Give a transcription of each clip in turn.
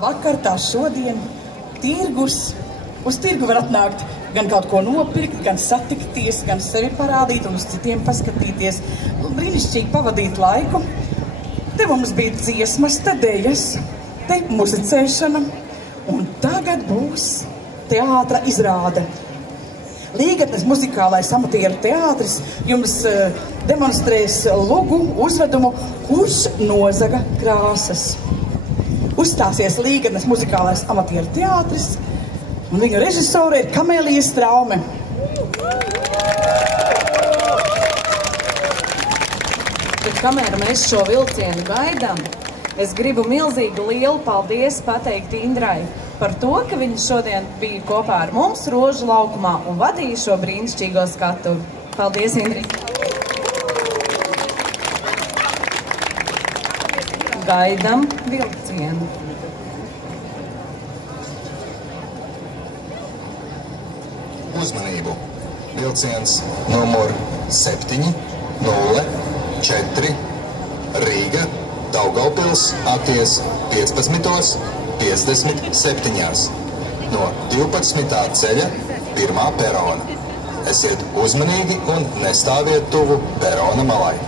Vakar tā šodien tirgus. Uz tirgu var atnākt gan kaut ko nopirkt, gan satikties, gan sevi parādīt un uz citiem paskatīties. Brīnišķīgi pavadīt laiku. Te mums bija dziesmas, te dejas, te muzicēšana. Un tagad būs teātra izrāde. Līgatnes muzikālais amatieru teātris jums demonstrēs lugu uzvedumu Kurš nozaga krāsas. Uzstāsies Līgatnes muzikālais amatieru teātris, un viņa režisore ir Kamēlija Straume. Bet kamēr mēs šo vilcienu gaidām, es gribu milzīgu lielu paldies pateikt Indrai par to, ka viņa šodien bija kopā ar mums Rožu laukumā un vadīja šo brīnišķīgo skatuvi. Paldies, Indri! Gaidam vilcienu. Uzmanību! Vilciens numur 704 Rīga, Daugavpils atties 15:57 no 12. ceļa 1. perona. Esiet uzmanīgi un nestāviet tuvu perona malai.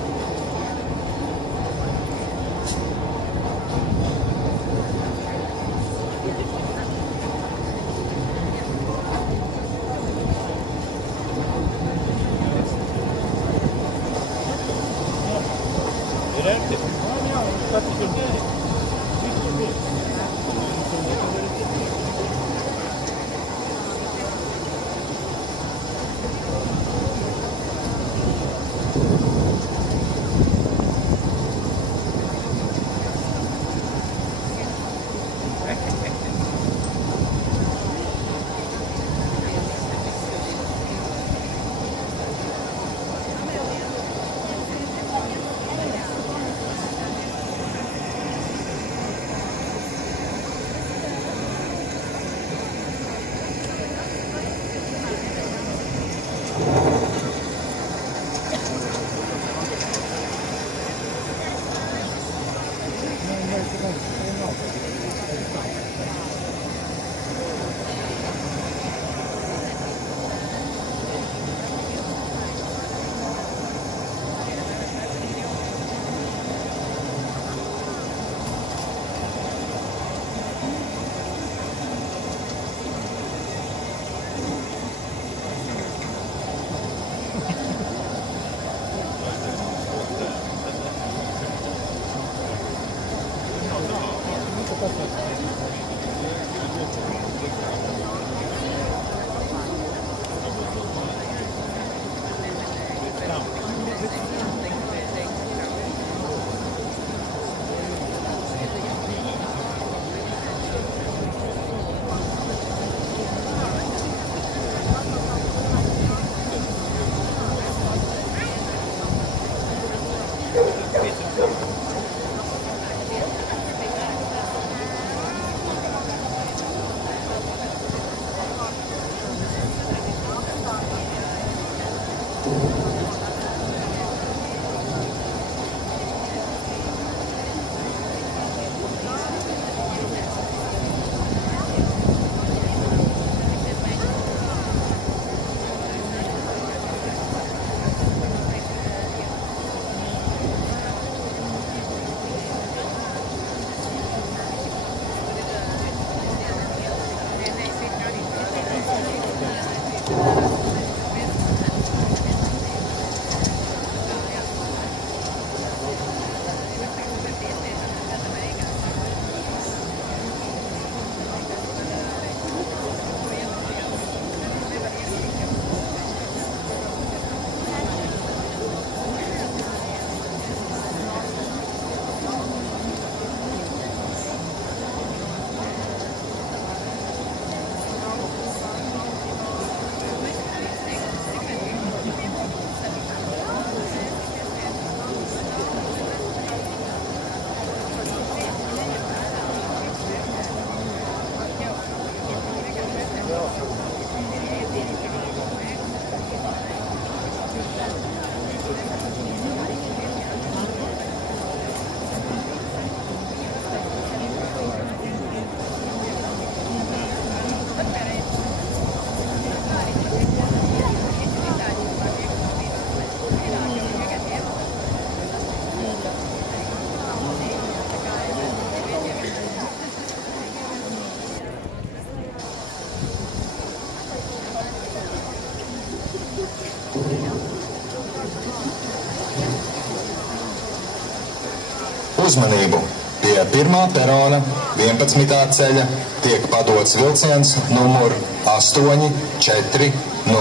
Uzmanību! Pie 1. perona 11. ceļa tiek padots vilciens numur 840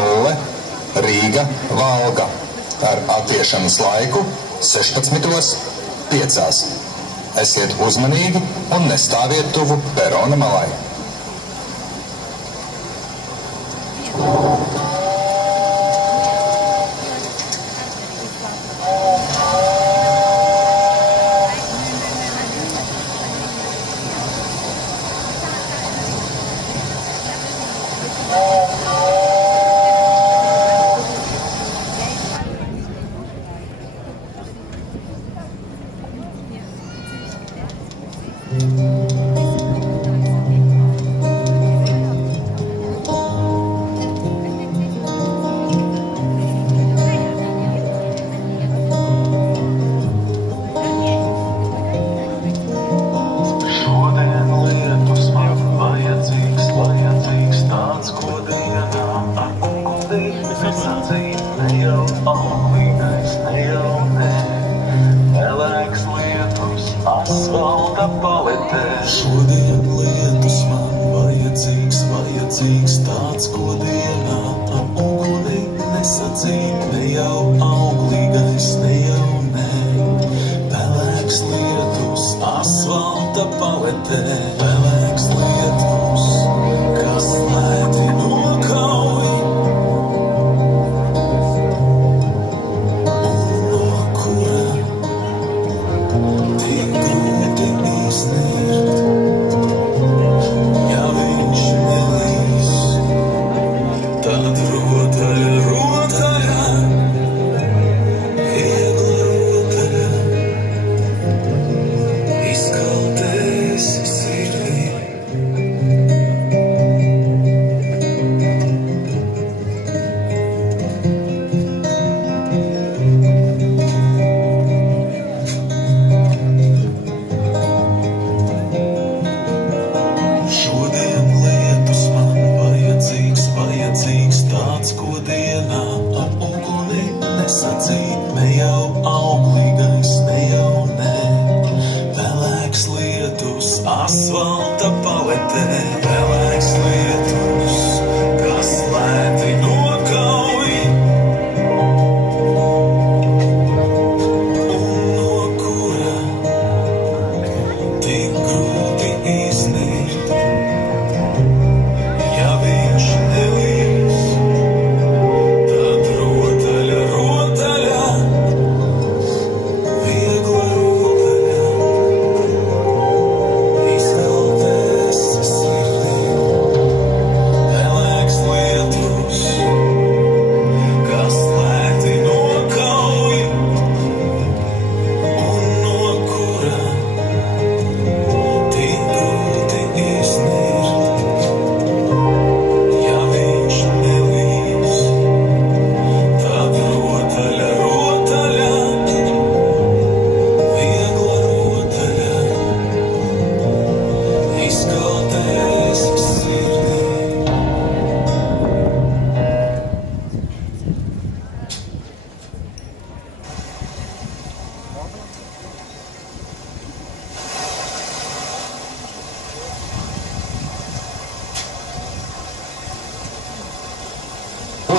Rīga Valga ar attiešanas laiku 16:05. Esiet uzmanīgi un nestāviet tuvu perona malai.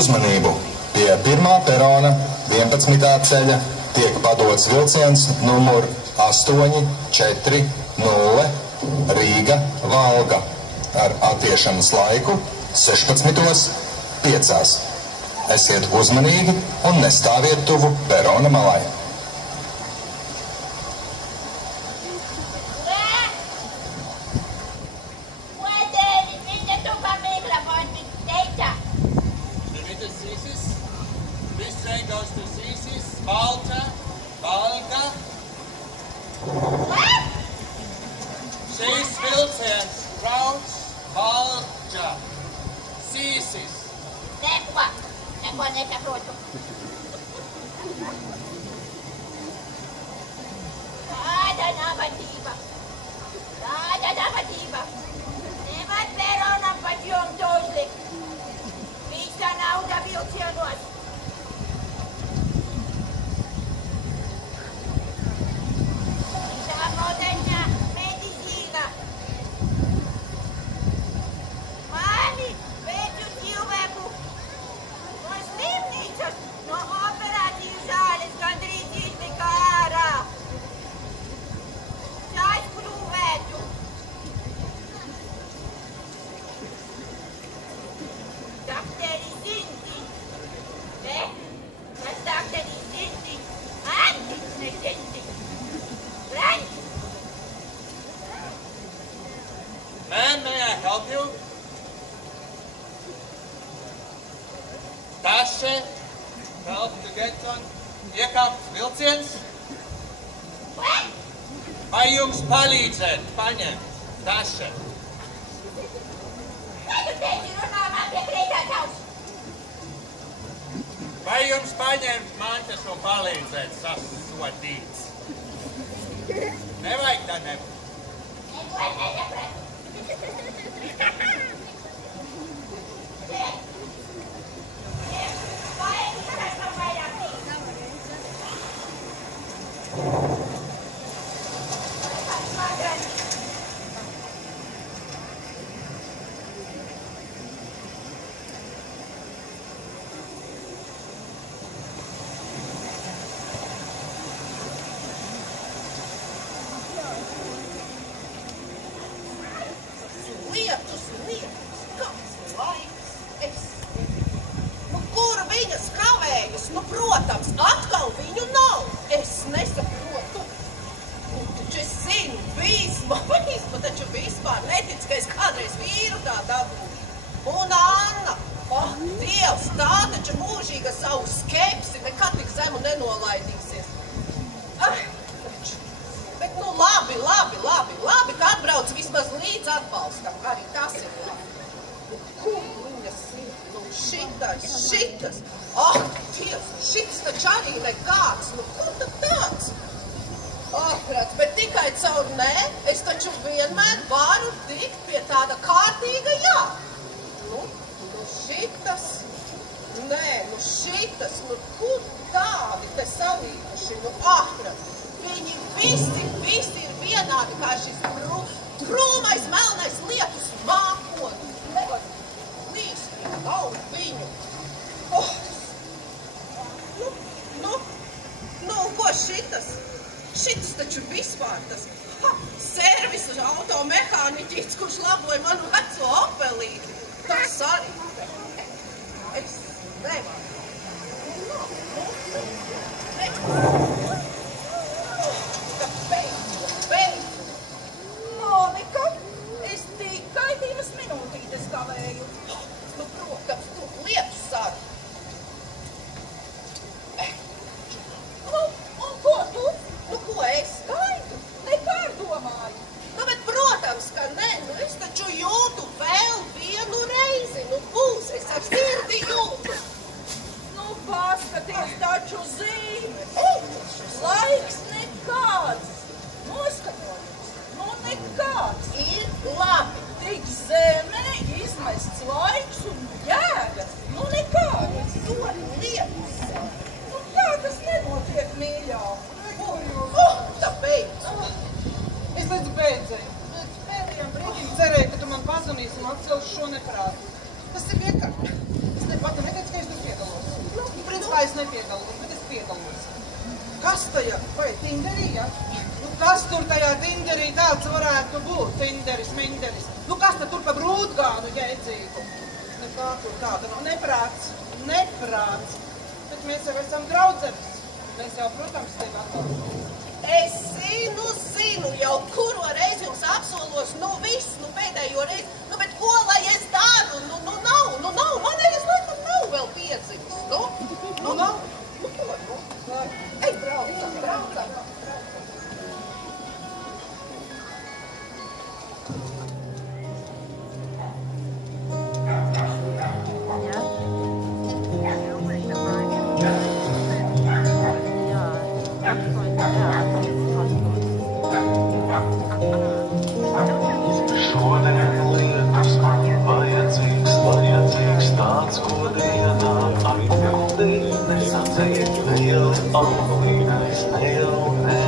Uzmanību! Pie 1. perona 11. ceļa tiek padots vilciens numur 840 Rīga Valga ar attiešanas laiku 16:05. Esiet uzmanīgi un nestāviet tuvu perona malai. Bellevue, taše, help to get on, iekāpts vilciens. Vai jums palīdzēt paņemt taše? Vai jums paņemt mantas un palīdzēt sasodīts? Nevajag tā nebūt. Protams, atkal viņu nav. Es nesaprotu. Taču es zinu, Vīsma, taču vispār netic, ka es kādreiz vīru tā dabūju. Un Anna, Dievs, tā taču mūžīga savu skepsi nekad tik zemu nenolaidīsies. Bet nu labi, ka atbrauc vismaz līdz atbalstam. Arī tas ir labi. Kur viņas ir? Nu šitas. Dievs, šitas taču arī nekāds. Nu, kur tad tāds? Ārprāts, bet tikai caur nē, es taču vienmēr varu tikt pie tāda kārtīga jā. Nu šitas, kur tādi te salīduši? Nu, ārprāts, viņi visi ir vienādi kā šis trūmais, melnais lietus mākonis. Nevar līst caur viņu. Nu, ko šitas? Šitas taču vispār tas servisu automehāniķis, kurš laboja manu veco Opelīti. Tas arī. Es nevaru. Beidz. Monika, es tikai 2 minūtītes kavēju. Nu, protams, tu lietu saru. Un ko tu? Nu, ko es gaidu? Nepārdomāju. Nu, bet, protams, ka nē. Nu, es taču jūtu vēl vienu reizi. Nu, būs, es ar sirdi jūtu. Nu, paskaties taču zīmes. Laiks nekāds. Noskatojums. Nu, nekāds. Ir labi. Tik zemē izmests laiks un jēgas. Nu, nekādas. To lietas. Nu, tā tas nenotiek, mīļā. Tā beidz. Es līdz beidzēju. Līdz pēdējām brīdim cerēju, ka tu man pazvanīsi un atcelsi šo neprātu. Tas ir vienkārši. Es nepatu neteicu, ka es tur piedalos. Nu, principā es nepiedalos, bet es piedalos. Kas tajā? Vai Tinderī, ja? Nu, kas tur tajā Tinderī tāds varētu būt? Tinderis, minderis. Nu, kas tad tur pa brūtgānu jēdzīgu? Nekā tur tāda nav. Neprāts. Bet mēs jau esam draudzenes. Mēs jau, protams, tevi atbalstam. Es zinu, jau kuro reizi jums apsolos, nu viss, nu pēdējo reizi. Nu, bet ko lai es daru? Nu nav, manējais laikam nav vēl piedzimis. Nu nav. Nu, ko, nu? Ej, braucam. Vajadzīgs tāds, ko dienā aizpildīt, nesacīt lieli auglīgais nejaunē.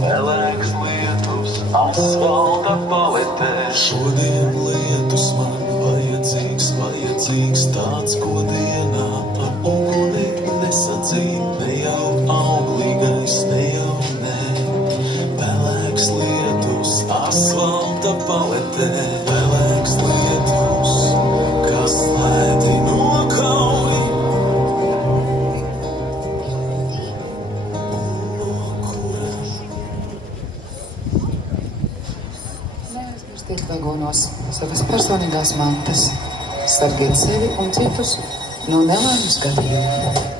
Pelēks lietus asfalta paletē. Šodien lietus man vajadzīgs tāds, ko dienā augulīt, nesacīt ne jau auglīgais nejaunē. Pelēks lietus asfalta paletē. Pelēks lietus, kas lēti nokauj. Neaizmirstiet vagonos galvenos savas personīgās mantas. Sargiet sevi un citus no nelaimes gadījuma.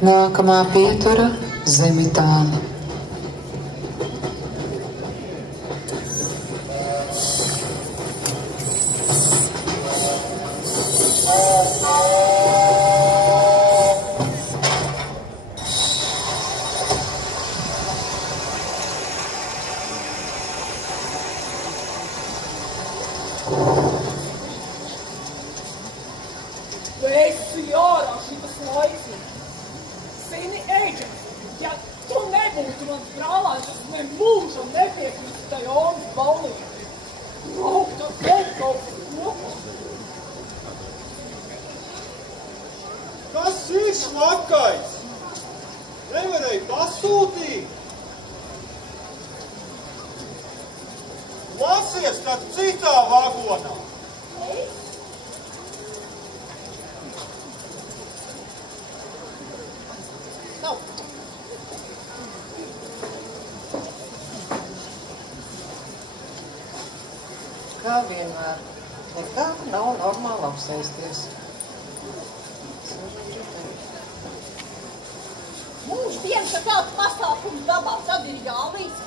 Nākamā pietura - Zemitāne. Kā vienmēr, nekā nav normāli apsēsties. Mūždien, ka kāds pasākums dabā, tad ir jālīdz.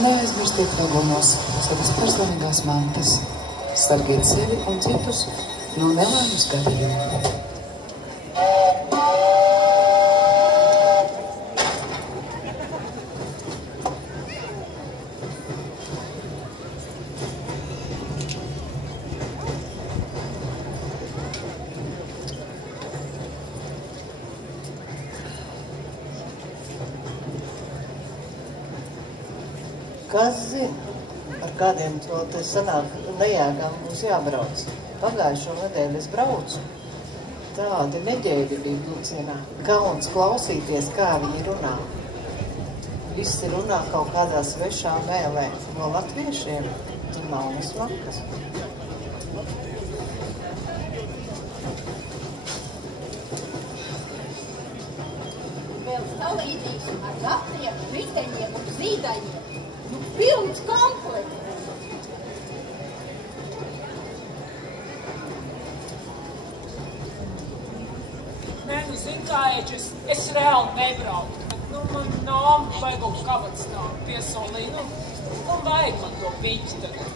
Neaizmirstiet vagonos savas personīgās mantas. Sargiet sevi un citus no nelaimes gadījuma. Kas zina, ar kādiem to te sanāk nejēgām būs jābrauc. Pagājušo nedēļu es braucu. Tādi neģēļi bija vilcienā. Kauns klausīties, kā viņi runā. Visi runā kaut kādā svešā mēlē. No latviešiem tur nav nesmakas. Vēl stalītīs ar latiem, riteņiem un zīdaņiem. Nu, pilns komplekts. Nē, nu, zin kā, es reāli nebraucu, bet, nu, man nāma vajag kaut kabats nāk piesolī, nu, vajag man to piķi tagad.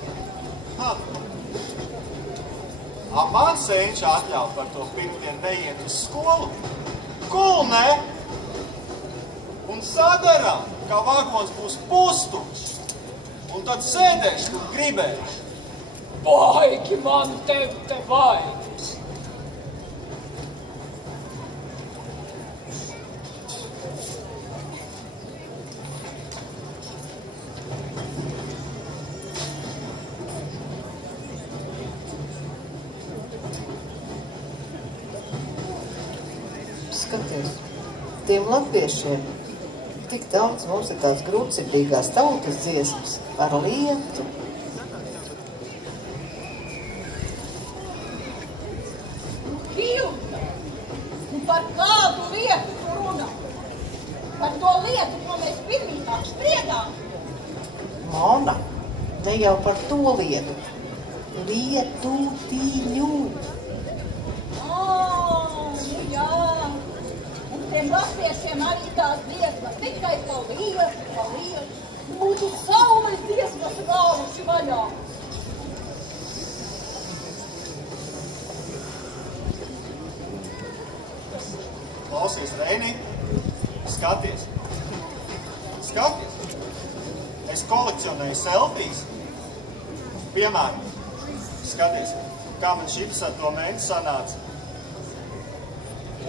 Man sēņš atļaut par to pirktiem neiet uz skolu. Kul, ne? Un sadaram, ka vagons būs pustukšs. Un tad sēdēšu, kur gribēšu. Baigi man tevi te vajag. Skaties, tiem latviešiem tik daudz mums ir tās grūtsirdīgās tautas dziesmas par lietu. Hilda, nu par kādu lietu tu runā? Par to lietu, ko mēs pirmīnāk spriedām? Mona, ne jau par to lietu. Lietutiņu. Nu jā. Un tiem latviešiem arī tās dziesmas, tikai pa lietu. Būtu saules dziesmas rāvuši vaļā. Klausies, Reini, skaties. Skaties. Es kolekcionēju selfijas. Piemēram, skaties, kā man šitas ar to mēnesi sanāca.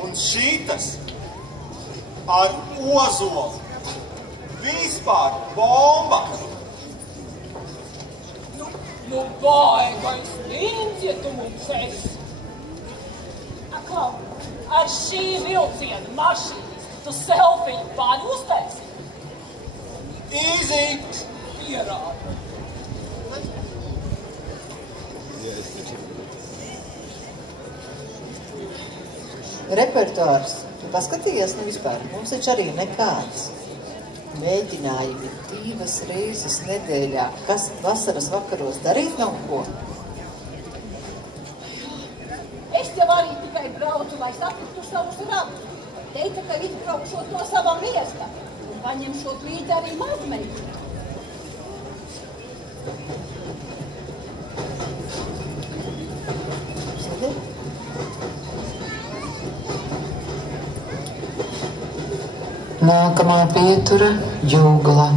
Un šitas ar ozolu. Vispār bomba. Nu, baigais līdz, ja tu mums esi. Aklau, ar šī vilciena mašīnas tu selfiju pāri uztaisi? Easy. Pierādi. Repertuārs. Tu paskatījies, nu vispār, mums taču arī nekāds. Mēģinājumi 2 reizes nedēļā. Kas vasaras vakaros darīt nav ko? Es tev arī tikai braucu, lai satiktu savus radus. Teica, ka izbraukšot no sava miesta un paņemšot līdzi arī mazmeiti. Nākamā pietura – Jūgla.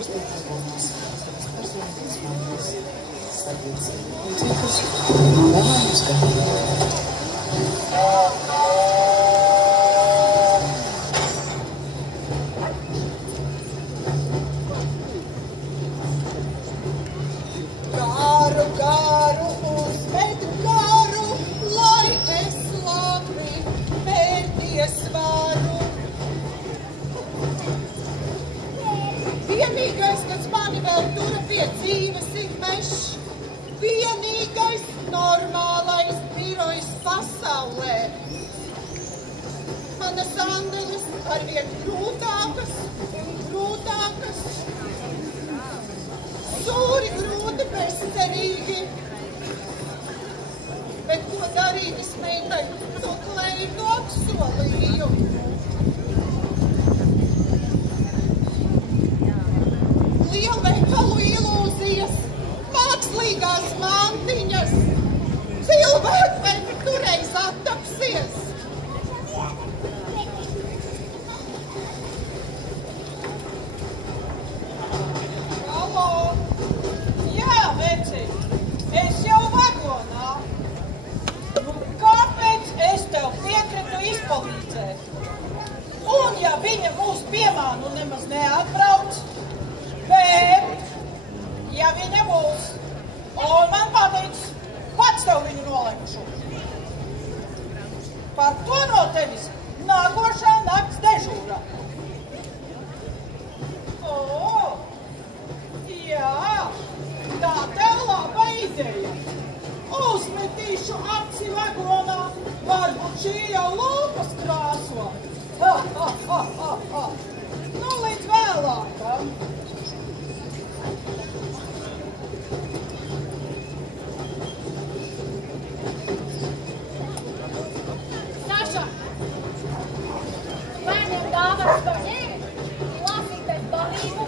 Uzticamās savas personīgās mantas, starpēc un citus no nelaimes gadījumiem. Garu uzmet garu, lai es labi pērties varu. Vienīgais, kas mani vēl tura pie dzīves, ir mešs. Vienīgais normālais birojs pasaulē. Manas andeles arvien grūtākas un grūtākas. Sūri grūti bezcerīgi. Bet ko darīt es meitai, to kleitu apsolīju. Lielveikalu ilūzijas, mākslīgās mantiņas. Cilvēki vai tureiz attapsies. Es jau vagonā. Nu, kāpēc es tev piekritu izpalīdzēt? Un ja viņa mūs piemānu nemaz neatbrauc, bet ja viņa mūs, un man pateic, pats tev viņu nolaimušu. Par to no tevis nākošā nakts dežūra. O, jā. Tā tev laba ideja. Uzmetīšu aci vagonā, varbūt šī jau lūpas krāso. Nu, līdz vēlākam. Saša, bērniem dāvanas par ņēmi, lasītais barību.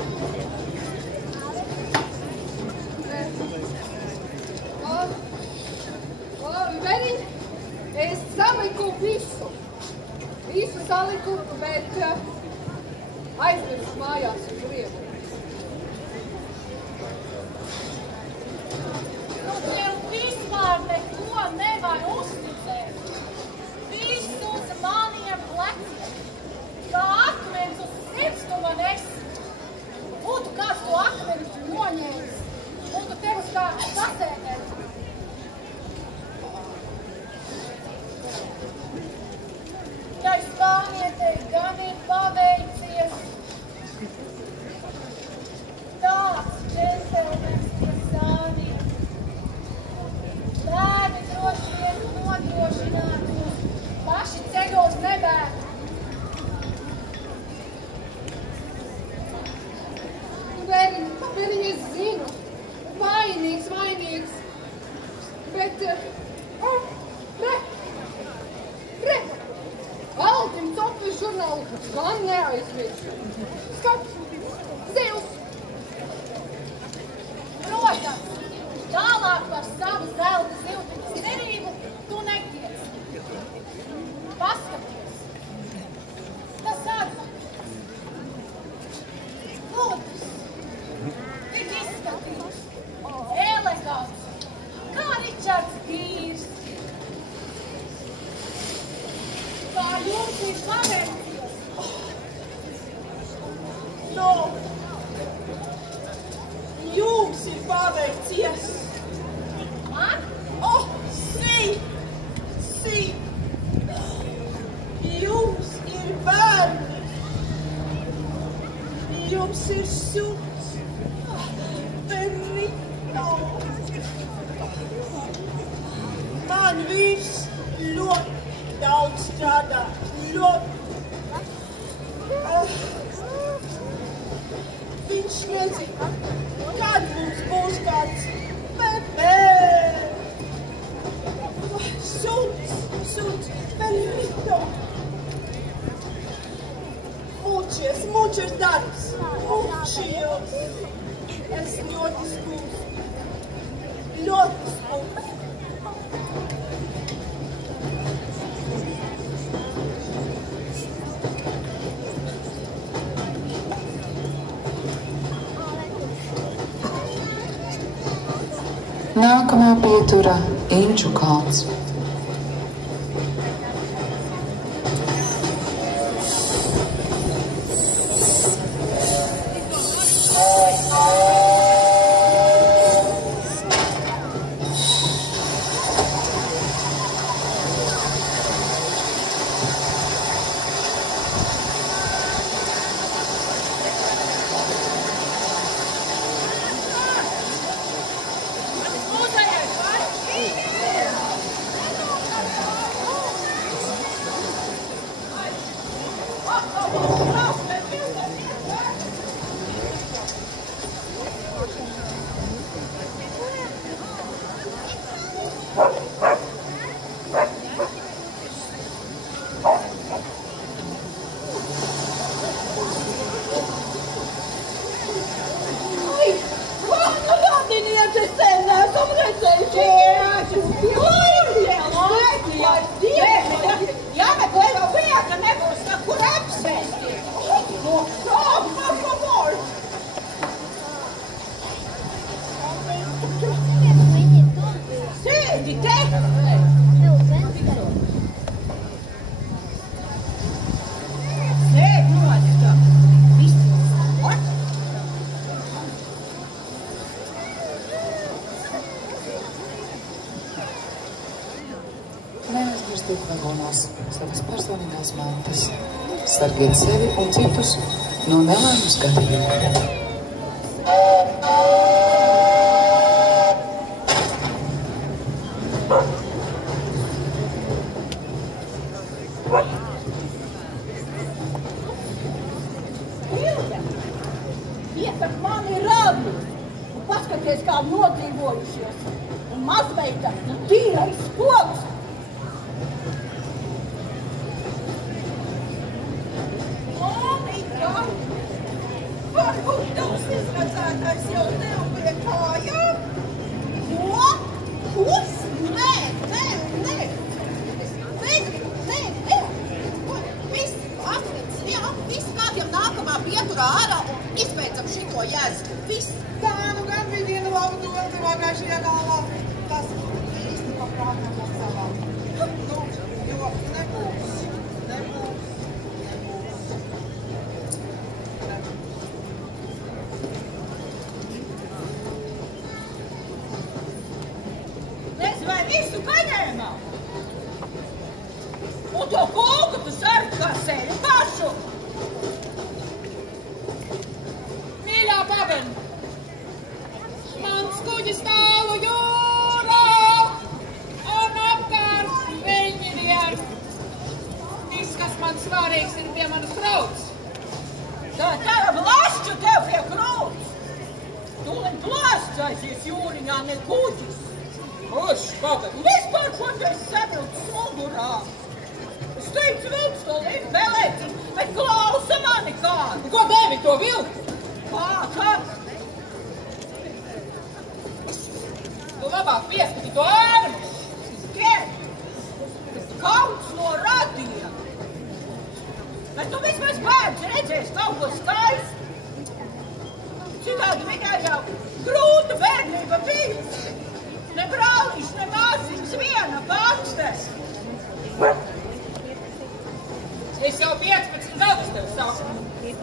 Veriņ, es saliku visu. Visu saliku, bet aizmirsu mājās uz rievu. Nu, tev vispār neko nevar uzticēt. Viss uz maniem pleciem. Kā akmens uz sirds tu man esi. Būtu kāds to akmenis noņēmis. Būtu tev uz kā pasēdēt. Tai spānietei gan ir paveicies. Tāds džentelmenis pie sāniem. Bērni droši vien nodrošinātu. Paši ceļos nebēr. Veriņ, es zinu. Vainīgs. Bet, re. Altim Copis žurnālu gan neaizmiršu. Skats, zivs. Protams, tālāk par savu zelta zivtiņas derību tu netiec. Paskaties. Tas arī. Lūdus. Tik izskatīts. Elegants. Kā Ričards Gīrs. Kā jums ir paveicies? Nu, jums ir paveicies. Man? Oh, sī. Jums ir bērni. Jums ir suns. Perrito. Man vīrs ļoti daudz strādā. Viņš nezina, kad mums būs kāds bebē. Suns, Perrito. Mučies darbs. Mučies. Es ļoti skūstu. Ļoti skūstu. Nākamā pietura Inču kalns. Neaizmirstiet vagonās savas personīgās mantas. Sargiet sevi un citus no nelaimes gadījumiem. Iesaka mani radi un paskaties, kā nodzīvojušies. Un mazmeita tīrais spoks. Monika, varbūt tavs izvecētājs jau tev pie kājām? Ko? Kus? Nē. Viss kādiem nākamā pieturā ārā un izbeidzam šito jēzu. Viss. Tā, nu gan bija viena laba doma pagājušajā galvā. Tas īsti paprātām ar savām. Nu, jo nebūs. Nezinu, vai visu paņēmā? Un to kūku tu sargi kā sevi pašu. Mīļā paben, mans kuģis stāvu jūrā un apkārt veļņi vien. Viss, kas man svarīgs, ir pie manas krauts. Tā tev blašķu tev pie krauts. Tūliņ blašķs aizies jūriņā, ne kuģis. Kurš, paben? Vispār ko tu esi savilcis mugurā? Es teicu, vilks to liek vēlēti, bet klausa mani kādu. Ko devi to vilku? Kā? Tu labāk pieskati to ārmu. Ken? Kauts no radiem. Bet tu vismaz bērns redzēs kaut ko skaistu. Citādi viņai jau grūta bērnība bijusi. Ne brālīši, ne māsīgs, viena pastē. Es jau 15 gadus tev saku.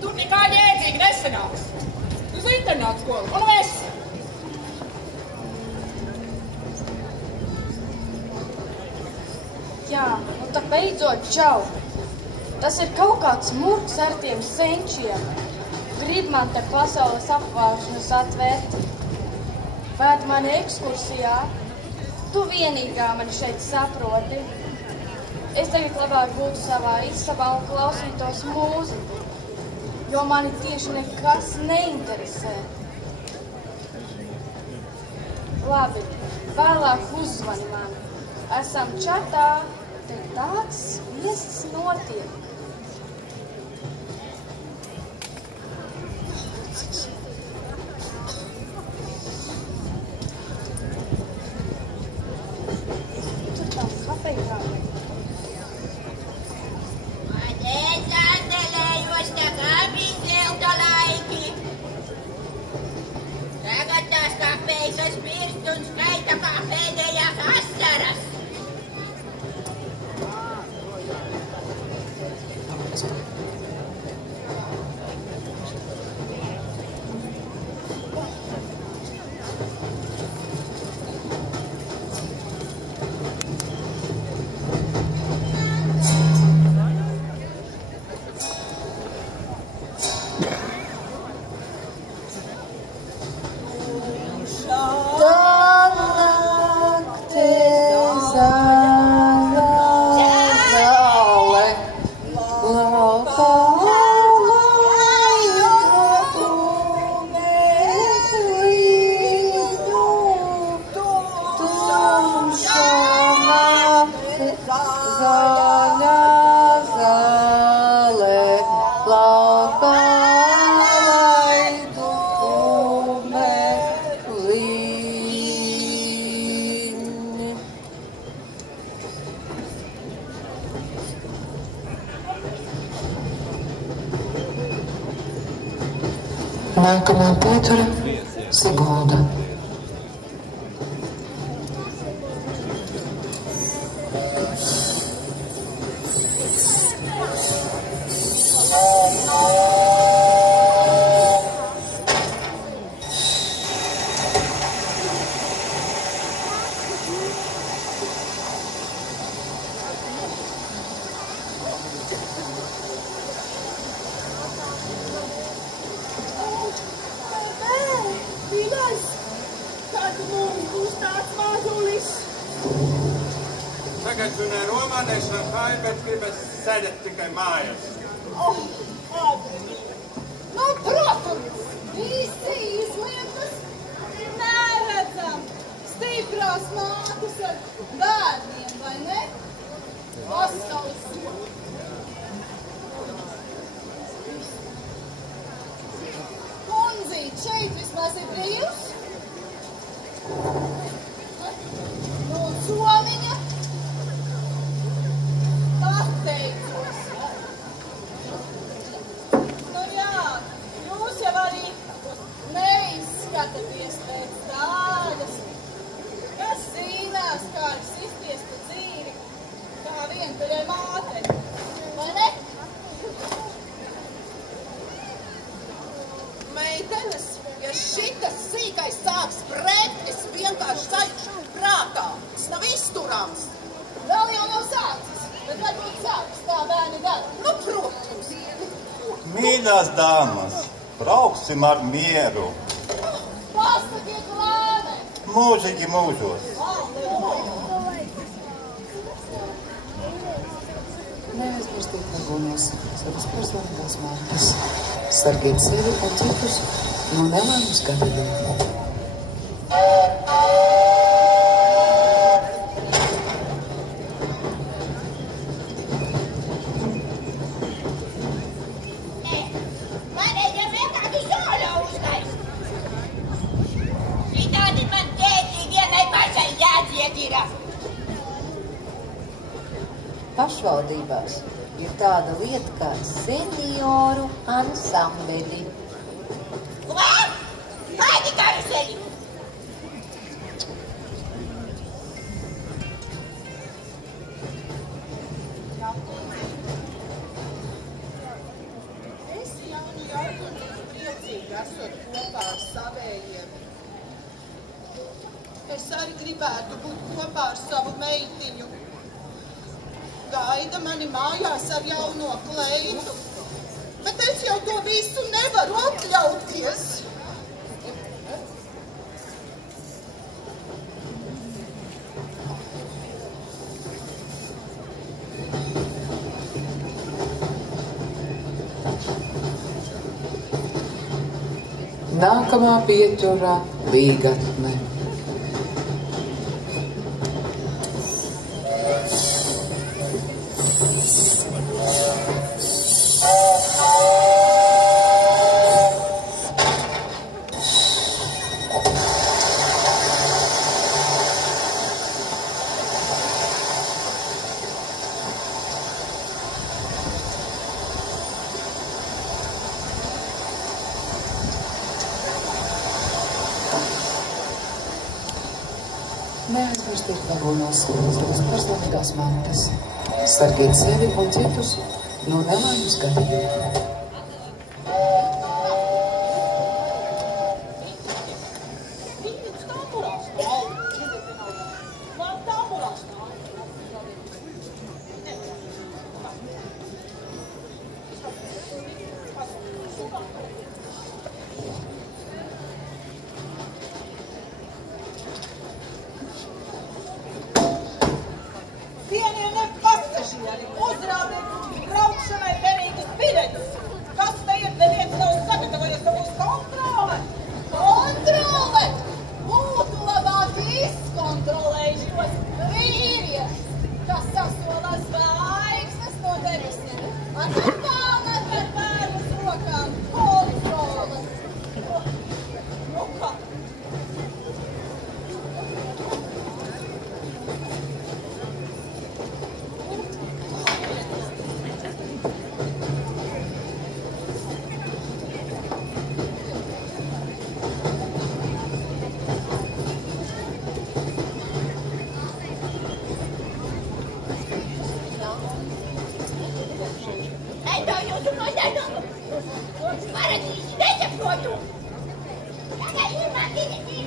Tur nekā jēdzīgi nesanāks. Uz internātu skolu un viss. Jā, nu tā beidzot čau. Tas ir kaut kāds murgs ar tiem senčiem. Grib man te pasaules apvāršanas atvērt. Vēd mani ekskursijā. Tu vienīgā mani šeit saproti. Es tagad labāk būtu savā istabā un klausītos mūziku, jo mani tieši nekas neinteresē. Labi, vēlāk uzzvani mani. Esam čatā, te tāds viests notiek. Tur tā kafeja rāda. Tagad tās kafejas birst un Nākamā pietura Sigulda. Tagad tu ne romanēšana kāja, bet gribas sēdēt tikai mājas. Nu, protams, visi izlietas neredzam. Stiprās mātes ar bērniem, vai ne? Pasaules Kundzīt, šeit vismaz ir brīvs. Nu, un somiņa. Pateicos. Nu jā, jūs jau arī neizskatāties pēc tādas, kas zīmēs, kā ir sisties pa dzīvi, kā vientuļai mātei. Vai ne? Meitenes, ja šitas sīkais sāks brēkt, es vienkārši saļušu prātā. Tas nav izturams. Vēl jau nav sācis. Bet varbūt sāks, kā bērni dara. Nu, protams. Mīļās dāmas, brauksim ar mieru. Pasakiet lēni. Mūžīgi mūžos. Neaizmirstiet vagonos savas personīgās mantas. Sargiet sevi un citus no nelaimes gadījumiem. Pašvaldībās ir tāda lieta kā senioru ansambeli. Ko? Kādi karuseli? Es jauni jautājums priecīgi esot kopā ar savējiem. Es arī gribētu būt kopā ar savu meitiņu. Gaida mani mājās ar jauno kleitu, bet es jau to visu nevaru atļauties. Nākamā pietura Līgatne. Neaizmirstiet vagonos savas personīgās mantas. Sargiet sevi un citus no nelaimes gadījumiem. Cienījamie pasažieri, uzrādiet braukšanai derīgas biļetes. paradīzi nesaprotu.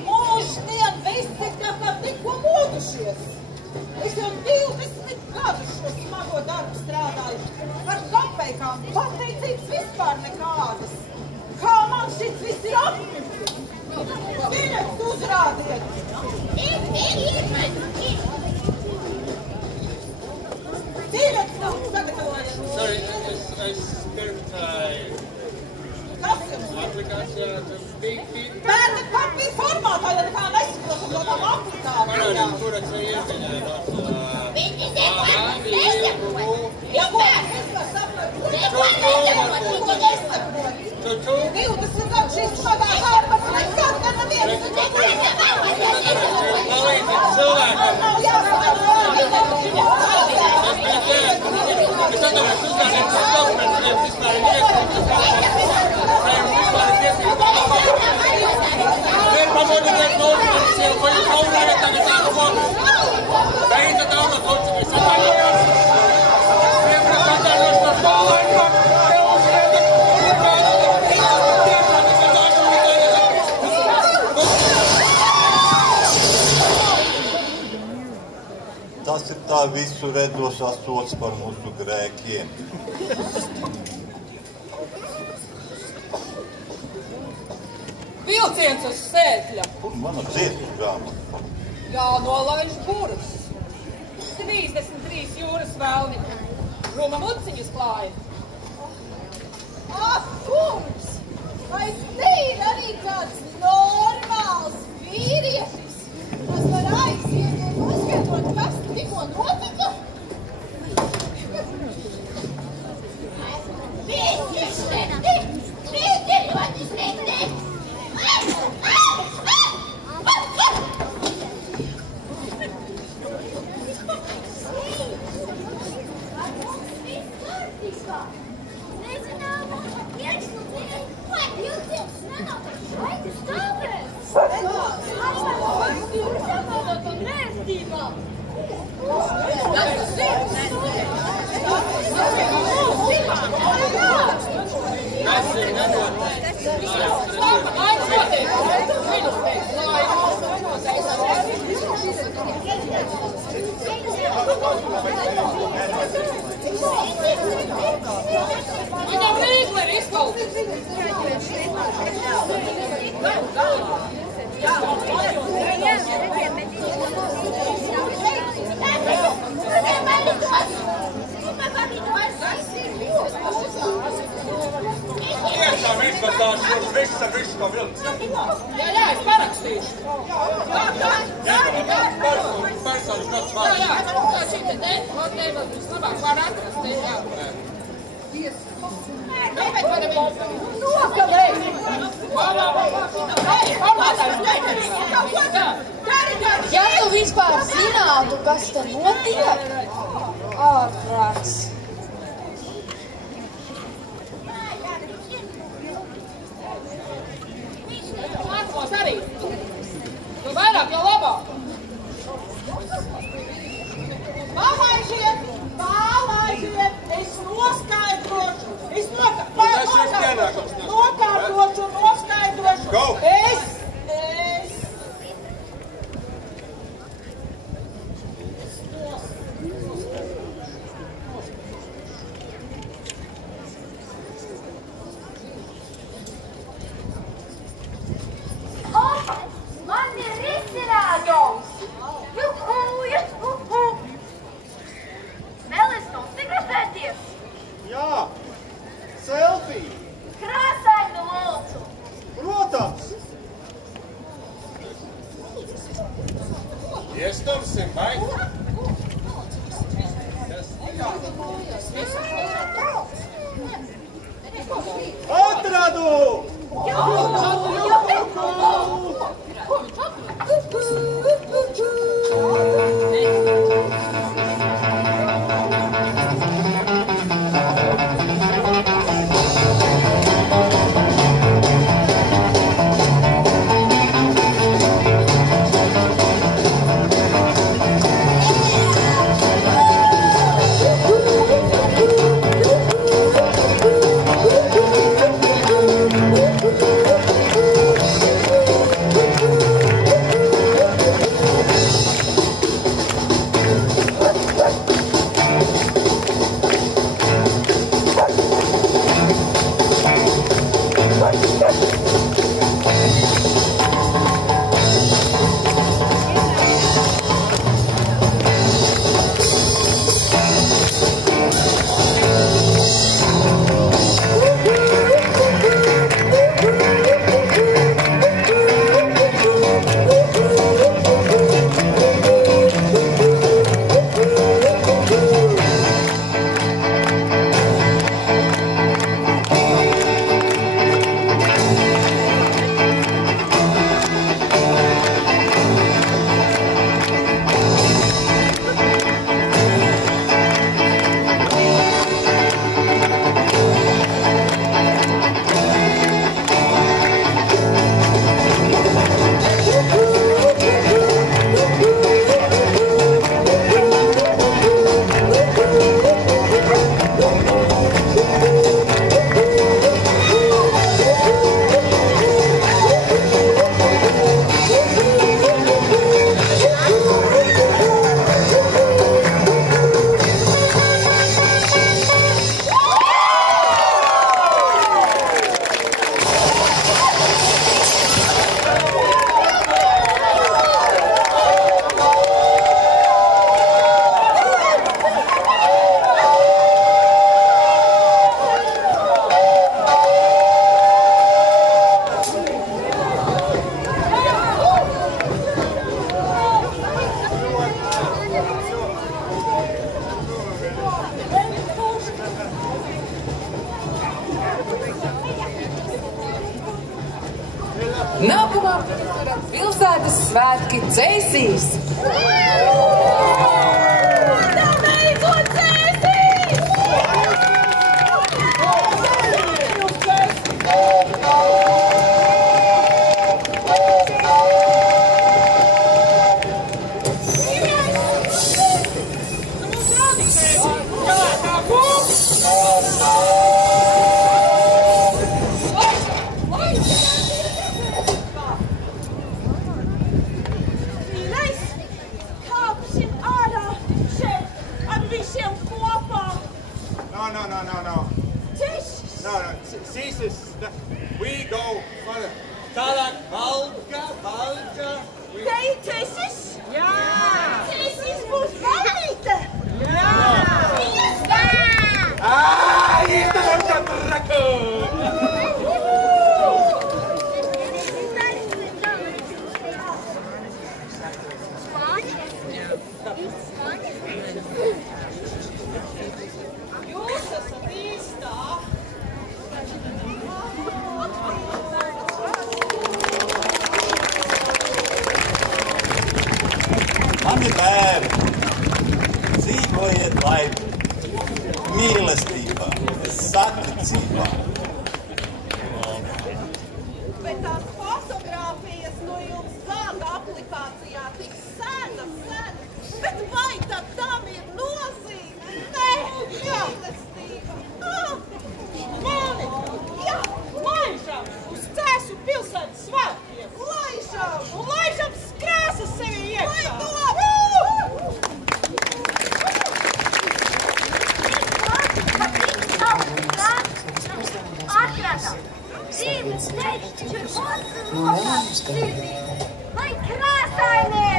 Mūždien visi tā kā tikko modušies. Es jau 20 gadus šo smago darbu strādāju. Par kapeikām pateicības vispār nekādas. Kā man šis viss ir apmirts? Vienats uzrādiet! Ir! Dzīvets nav sagatavojies! Sorry, es pirktāju. Kas jums? Aplikācijā, Bērni papīra formātā, ja nekā nesaprotu no tām aplikācijām. Parādīt, kur es ieziņēju. Viņi nesaprotu! Ja ko es vispār saprotu? Neko nesaprotu! 20 gadu šīs smagā harpas nekad neviens Palīdzēt cilvēkam! Es atdomāju, uzgāsiet par dokumentus, viņiem vispār ir Vien pamodiniet notiņas, jau ko jūs kaunājat tagad tādu modu. Beidzat auga koci, es atvainojos. Priekšā atvainojos par skolēņiem. Tas ir tā visu redošās sots par mūsu grēkiem. Vilciens uz sēkļa. Kur mana dziesmu grāmata? Jānolaiž buras. 33 jūras vēlni. Ruma muciņas klāja. Ak, kungs! Vai te ir arī kāds normāls vīrietis, kas var aiziet un paskatot, kas tikko notika? Visi slikti! Visi ļoti slikti! Viņam līgli ir izkautīt. Tiešām izvadāšu jums visu ar visu ko vilks. Jā, es parakstīšu. Personas kāds Jā, vārds. tā šī te tēma vislabāk var atrast. Jā. Kāpēc varam nokavēji? Ja tu vispār zinātu, kas te notiek, ārprāts. Mācos arī. Jo vairāk, jo labāk. Palaižiet! Palaižiet! Es noskaidrošu! Es noskaidrošu! Go! Es! Man ir izcinājums! Juhu! Vēlies nofotografēties? Jā! Selfie! Krāsainu lūdzu! Protams! Iestumsim, vai? Atradu! Nākamā pietura pilsētas svētki Cēsīs. We go further. Tālāk, Valka. Te ir Cēsis? Jā. Cēsis būs valīte? Jā. Fiesta! Īsta mums katru raku! Jūs esat īstā. Mani bērni, dzīvojiet laipni, mīlestībā, saticībā. Bet tās fotogrāfijas no jums zāda aplikācijā tik senas. Bet vai tad tam ir nozīme? Nē, mīlestība. Mani! Jā, laižam uz Cēsu pilsētas svētkiem! Laižam! Un laižam krāsas sevi iekšā! Atradām! Dzīves ceļš ir mūsu rokās sirdī! Lai krāsaini!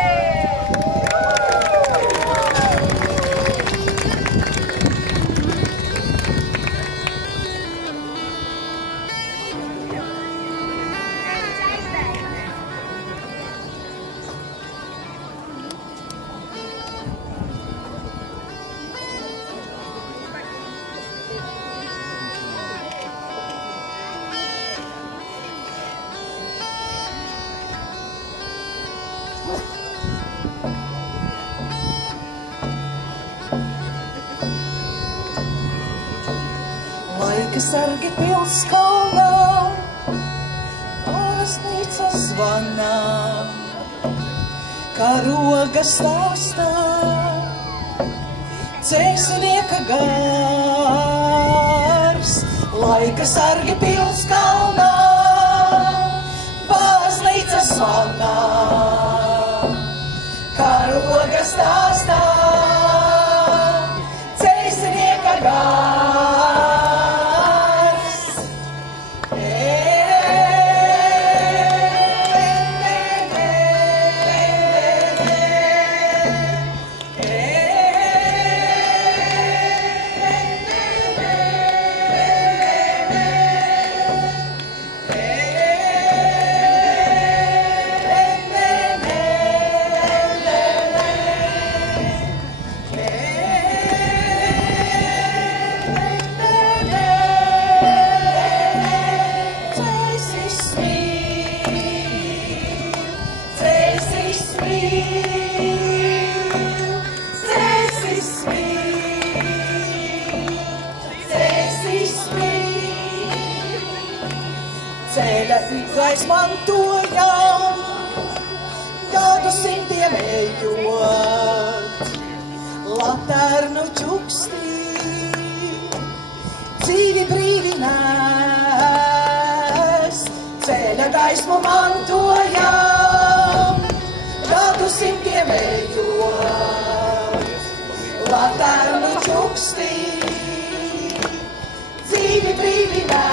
Laika sargi pilskalnā, baznīca zvanā, karoga stāstā, Cēsinieka gars. Laika sargi pilskalnā, baznīca zvanā, karoga stāstā, Cēsinieka gars. Ceļas mantojam, gadu simtiem ejot, laternu čukstī, dzīvi brīvi nes. Ceļa gaismu mantojam, gadu simtiem ejot, laternu čukstī, dzīvi brīvi nes.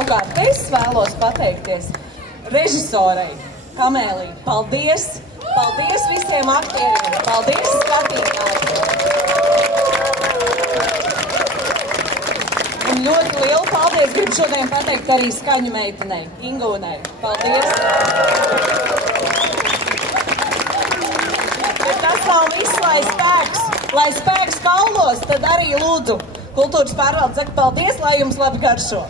Savukārt es vēlos pateikties režisorei Kamēlī. Paldies! Paldies visiem aktieriem! Paldies skatītājiem! Un ļoti lielu paldies gribu šodien pateikt arī skaņu meitenei, Ingūnei. Paldies! Bet tas nav viss, lai spēks kaulos, tad arī lūdzu kultūras pārvalde saka paldies, lai jums labi garšo!